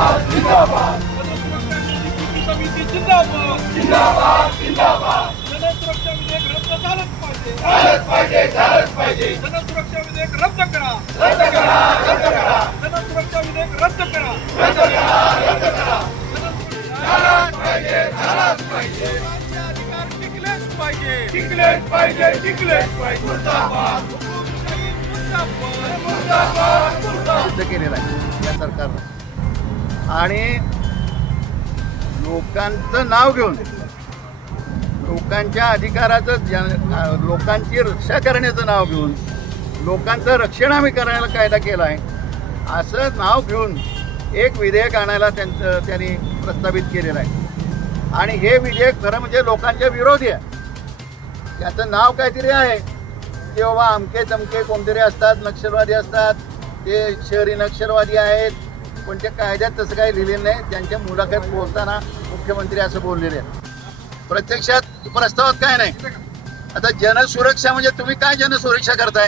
जिंदाबाद समिती जिंदाबाद जिंदाबाद जिंदाबाद जनसुरक्षा विधेयक रद्द झालंच पाहिजे झालंच पाहिजे जनसुरक्षा विधेयक रद्द करा रद्द करा जनसुरक्षा विधेयक रद्द करा रद्द करा झालंच पाहिजे अधिकार टिकलेच पाहिजे टिकलेच पाहिजे मुर्दाबाद मुर्दाबाद सिद्ध केलेला आहे या सरकारनं आणि लोकांचं नाव घेऊन लोकांच्या अधिकाराचं लोकांची रक्षा करण्याचं नाव घेऊन लोकांचं रक्षण आम्ही करण्याला कायदा केला आहे असं नाव घेऊन एक विधेयक आणायला त्यांनी प्रस्तावित केलेलं आहे आणि हे विधेयक खरं म्हणजे लोकांच्या विरोधी आहे. त्याचं नाव काहीतरी आहे की बाबा अमके तमके कोणतरी असतात, नक्षलवादी असतात, ते शहरी नक्षलवादी आहेत, पण त्या कायद्यात तसं काही लिहिलेलं नाही. त्यांच्या मुलाखत बोलताना मुख्यमंत्री असं बोललेले आहेत. प्रत्यक्षात प्रस्तावात काय नाही. आता जनसुरक्षा म्हणजे तुम्ही काय जनसुरक्षा करताय?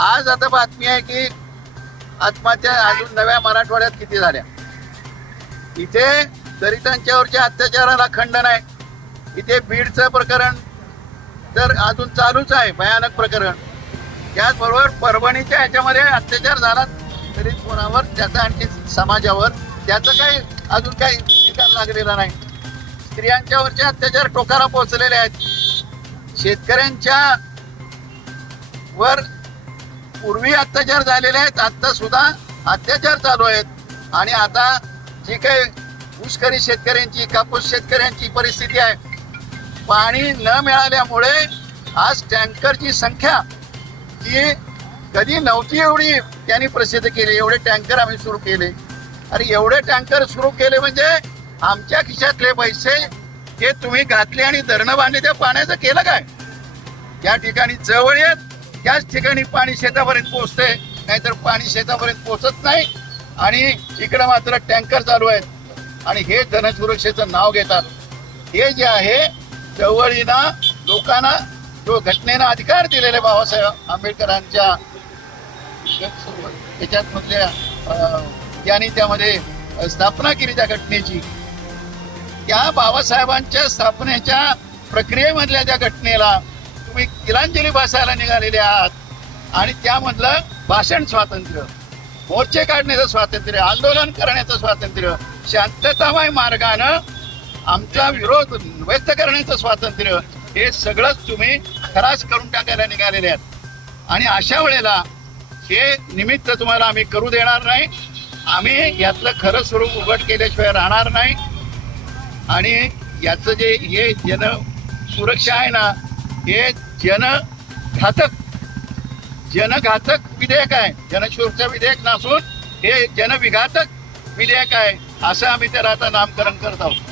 आज आता बातमी आहे की आत्महत्या अजून नव्या मराठवाड्यात किती झाल्या. इथे दलितांच्यावरच्या अत्याचाराला खंडन आहे. इथे बीडचं प्रकरण तर अजून चालूच आहे, भयानक प्रकरण. त्याचबरोबर परभणीच्या ह्याच्यामध्ये अत्याचार झाला तरी कोणावर त्याचा आणखी समाजावर त्याचं काही अजून काही निकाल लागलेला नाही. स्त्रियांच्यावरचे अत्याचार टोकाला पोहोचलेले आहेत. शेतकऱ्यांच्या वर पूर्वी अत्याचार झालेले आहेत, आता सुद्धा अत्याचार चालू आहेत. आणि आता जी काही ऊसखरी शेतकऱ्यांची, कापूस शेतकऱ्यांची परिस्थिती आहे, पाणी न मिळाल्यामुळे आज टँकरची संख्या ही कधी नव्हती एवढी त्यांनी प्रसिद्ध केली. एवढे टँकर आम्ही सुरू केले. अरे एवढे टँकर सुरू केले म्हणजे आमच्या खिशातले पैसे हे तुम्ही घातले आणि धरणं बांधले. त्या पाण्याचं केलं काय? त्या ठिकाणी जवळ येत त्याच ठिकाणी पाणी शेतापर्यंत पोहोचते, नाहीतर पाणी शेतापर्यंत पोहोचत नाही. आणि इकडं मात्र टँकर चालू आहेत आणि हे जनसुरक्षेचं नाव घेतात. हे जे आहे चळवळीनं लोकांना जो घटनेनं अधिकार दिलेले बाबासाहेब आंबेडकरांच्या याच्यात मधल्या ज्यांनी त्यामध्ये स्थापना केली त्या घटनेची, त्या बाबासाहेबांच्या स्थापनेच्या प्रक्रियेमधल्या त्या घटनेला तुम्ही तिलांजली बसायला निघालेले आहात. आणि त्यामधलं भाषण स्वातंत्र्य, मोर्चे काढण्याचं स्वातंत्र्य, आंदोलन करण्याचं स्वातंत्र्य, शांततामय मार्गानं आमचा विरोध व्यक्त करण्याचं स्वातंत्र्य, हे सगळंच तुम्ही खरास करून टाकायला निघालेले आहेत. आणि अशा वेळेला हे निमित्त तुम्हाला आम्ही करू देणार नाही. आम्ही यातलं खरं स्वरूप उघड केल्याशिवाय राहणार नाही. आणि याचं जे हे जन सुरक्षा आहे ना, हे जनघातक विधेयक आहे. जनसुरक्षा विधेयक नसून हे जनविघातक विधेयक आहे, असं आम्ही त्याला आता नामकरण करत आहोत.